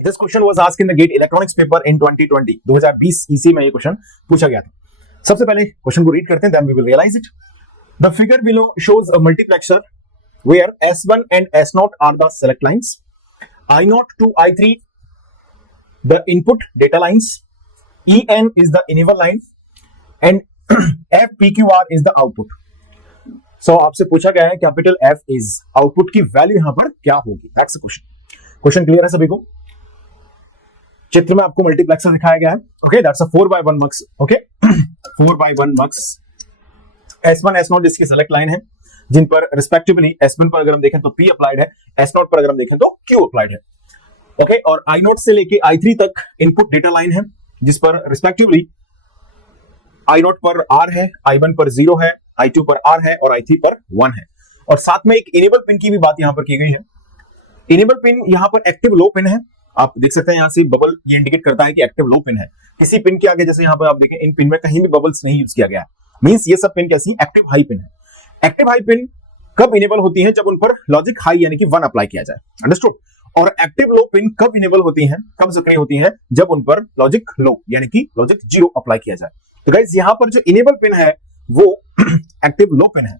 This question was asked in the GATE electronics paper in 2020 2020 इसी में ये question पूछा गया था। सबसे पहले क्वेश्चन को रीड करते हैं, then we will realize it. The figure below shows a multiplexer where S1 and S0 are the select lines, I0 to I3 the input data lines, EN is the enable line and FPQR is the output। So आपसे पूछा गया है capital F is output की value यहां पर क्या होगी, that's the question. Question clear है सभी को? चित्र में आपको मल्टीप्लेक्सर दिखाया गया है, okay, that's a 4x1 mux, okay 4x1 mux. S1 S0 जिसकी सेलेक्ट लाइन है, जिन पर रिस्पेक्टिवली S1 पर अगर हम देखें तो P अप्लाइड है, S0 पर अगर हम देखें तो Q अप्लाइड है, ओके। और I0 से लेके I3 तक इनपुट डेटा लाइन है, जिस पर रिस्पेक्टिवली I0 पर R है, I1 पर 0 है, I2 पर R है और I3 पर 1 है। और साथ में एक इनेबल पिन की भी बात यहां पर की गई है। इनेबल पिन यहां पर एक्टिव लो पिन है, आप देख सकते हैं यहां से बबल ये इंडिकेट करता है कि एक्टिव लो पिन है। किसी पिन के आगे जैसे यहां पर आप देखें इन पिन में कहीं भी बबल्स नहीं यूज किया गया है, मींस ये सब पिन कैसी एक्टिव हाई पिन है। एक्टिव हाई पिन कब इनेबल होती है? जब उन पर लॉजिक हाई यानी कि 1 अप्लाई किया जाए, अंडरस्टूड। और एक्टिव लो पिन कब इनेबल होती हैं, कब सक्रिय होती हैं? जब उन पर लॉजिक लो यानी कि लॉजिक 0 अप्लाई किया जाए। तो गाइस यहां पर जो इनेबल पिन है वो एक्टिव लो पिन है।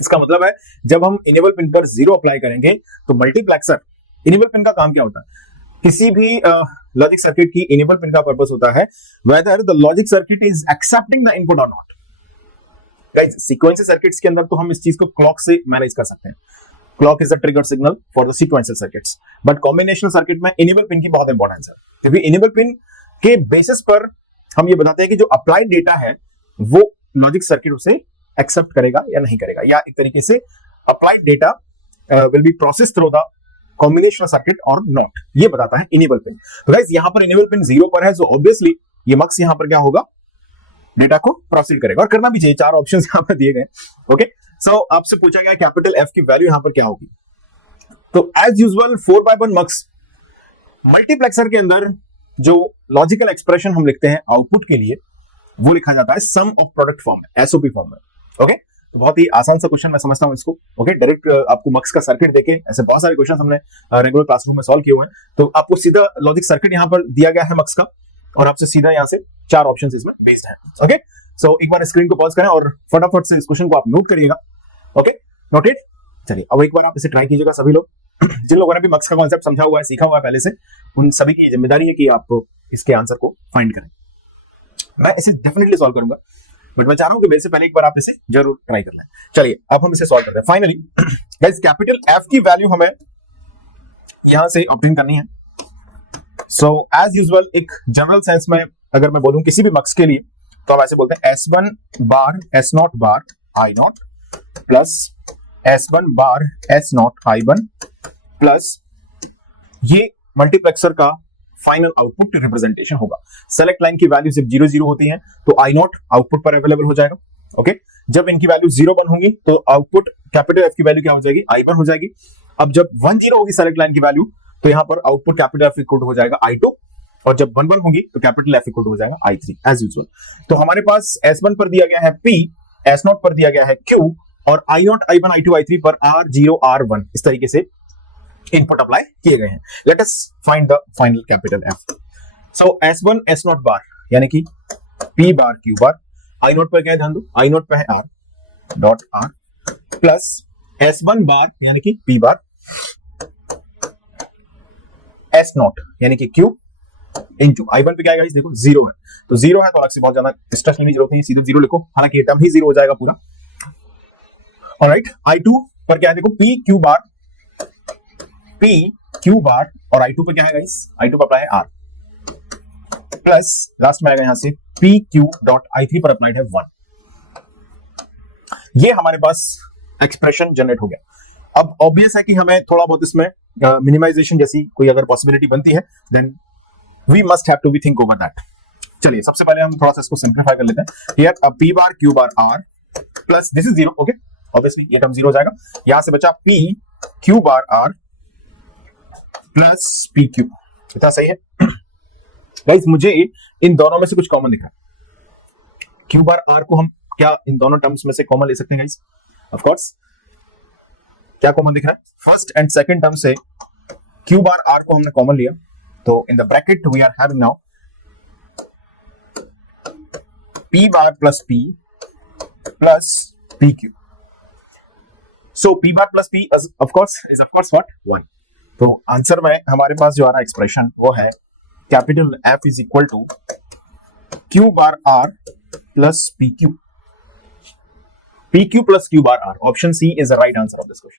इसका मतलब है जब हम इनेबल पिन पर 0 अप्लाई करेंगे तो मल्टीप्लेक्सर, इनेबल पिन का काम क्या होता है? किसी भी लॉजिक सर्किट की इनेबल पिन का पर्पस होता है whether the logic circuit is accepting the input और नॉट। गाइस सीक्वेंशियल सर्किट्स के अंदर तो हम इस चीज को क्लॉक से मैनेज कर सकते हैं, clock is the trigger signal for the sequential circuits, but combinational circuit में इनेबल पिन की बहुत इंपॉर्टेंस है, क्योंकि इनेबल पिन के बेसिस पर हम ये बताते हैं कि जो अप्लाइड डेटा है वो लॉजिक सर्किट उसे एक्सेप्ट करेगा या नहीं करेगा, या एक तरीके से applied data will be process through the combinational circuit और नॉट, ये बताता है इनेबल पिन। तो गाइस यहां पर इनेबल पिन 0 पर है, सो ऑब्वियसली ये मक्स यहां पर क्या होगा, डेटा को प्रोसीड करेगा। और करना भी चाहिए, 4 ऑप्शंस यहां पर दिए गए, ओके। सो आपसे पूछा गया कैपिटल F की वैल्यू यहां पर क्या होगी। तो एज यूजुअल 4x1 मक्स मल्टीप्लेक्सर के अंदर जो लॉजिकल एक्सप्रेशन हम लिखते हैं आउटपुट के लिए वो लिखा जाता है सम ऑफ प्रोडक्ट फॉर्म में, एसओपी फॉर्म में, ओके। तो बहुत ही आसान सा क्वेश्चन मैं समझता हूं इसको, ओके। डायरेक्ट आपको मक्स का सर्किट देके ऐसे बहुत सारे क्वेश्चन हमने रेगुलर क्लासरूम में सॉल्व किए हुए हैं, तो आपको सीधा लॉजिक सर्किट यहां पर दिया गया है मक्स का, और आपसे सीधा यहां से 4 ऑप्शंस इसमें बेस्ड हैं, ओके। सो एक बार स्क्रीन को पॉज करें और फटाफट से इस क्वेश्चन को आप नोट करिएगा, ओके, नोटेड। चलिए अब एक बार आप इसे ट्राई कीजिएगा सभी लोग। जिन लोगों ने भी मक्स का कॉन्सेप्ट समझा हुआ है, सीखा हुआ है पहले से, उन सभी की जिम्मेदारी है कि आप इसके आंसर को फाइंड करें। मैं इसे डेफिनेटली सॉल्व करूंगा, बट मैं चाह रहा हूं कि मेरे से पहले एक बार आप इसे जरूर ट्राई कर लें। चलिए अब हम इसे सॉल्व करते हैं। फाइनली गाइस कैपिटल F की वैल्यू हमें यहां से ऑब्टेन करनी है। सो एज यूजुअल एक जनरल सेंस में अगर मैं बोलूं किसी भी मक्स के लिए, तो हम ऐसे बोलते हैं S1 बार S0 बार I0 प्लस S1 बार S0 I1 प्लस ये मल्टीप्लेक्सर का फाइनल आउटपुट रिप्रेजेंटेशन होगा। सेलेक्ट लाइन की वैल्यू सिर्फ 0 0 होती है, तो I0 आउटपुट पर अवेलेबल हो जाएगा, ओके। जब इनकी वैल्यू 0 1 होगी तो आउटपुट कैपिटल F की वैल्यू क्या हो जाएगी, I1 हो जाएगी। अब जब 1 0 होगी सेलेक्ट लाइन की वैल्यू, तो यहां पर आउटपुट कैपिटल F इक्वल हो जाएगा I2, और जब 1 1 होगी तो कैपिटल F इक्वल हो जाएगा I3 एज यूजुअल। तो हमारे पास S1 पर दिया गया है P, S0 पर दिया गया है Q, और I0 I1 I2 I3 पर R0 R1 इस तरीके से इनपुट अप्लाई किए गए हैं। Let us find the final capital F। So S1 S0 बार यानी कि P बार Q बार, I0 पर क्या है ध्यान दो, I0 पे है R dot R plus S1 बार यानी कि P बार S0 यानी कि Q इंटू I1 पे क्या है, देखो 0 है, तो 0 है तो अलग से बहुत ज्यादा स्ट्रेस लेने की जरूरत नहीं, सीधे 0 लिखो, हालांकि ये टर्म ही 0 हो जाएगा पूरा। ऑलराइट, I2 पर क्या है देखो P Q बार, P Q बार, और I2 पे क्या है गाइस, I2 पर अप्लाई है R प्लस लास्ट में आएगा यहां से P Q डॉट I3 पर अप्लाइड है 1। ये हमारे पास एक्सप्रेशन जनरेट हो गया। अब ऑब्वियस है कि हमें थोड़ा बहुत इसमें मिनिमाइजेशन जैसी कोई अगर पॉसिबिलिटी बनती है, then we must have to be think over that. चलिए सबसे पहले हम थोड़ा सा इसको सिंप्लीफाई कर लेते हैं। Here P bar Q bar R plus this is 0, okay, obviously ये टर्म 0 हो जाएगा। यहां से बचा P Q bar R plus PQ, इतना सही है गाइस। मुझे इन दोनों में से कुछ कॉमन दिख रहा है। Q बार R को हम क्या इन दोनों टर्म्स में से कॉमन ले सकते हैं गाइस? ऑफ कोर्स, क्या कॉमन दिख रहा है? फर्स्ट एंड सेकंड टर्म से Q बार R को हमने कॉमन लिया, तो in the bracket we are having now P bar plus P plus PQ. So P bar plus P is of course what 1. तो answer में हमारे पास जो आ रहा एक्सप्रेशन वो है capital F is equal to Q bar R plus PQ. PQ plus Q bar R. Option C is the right answer of this question.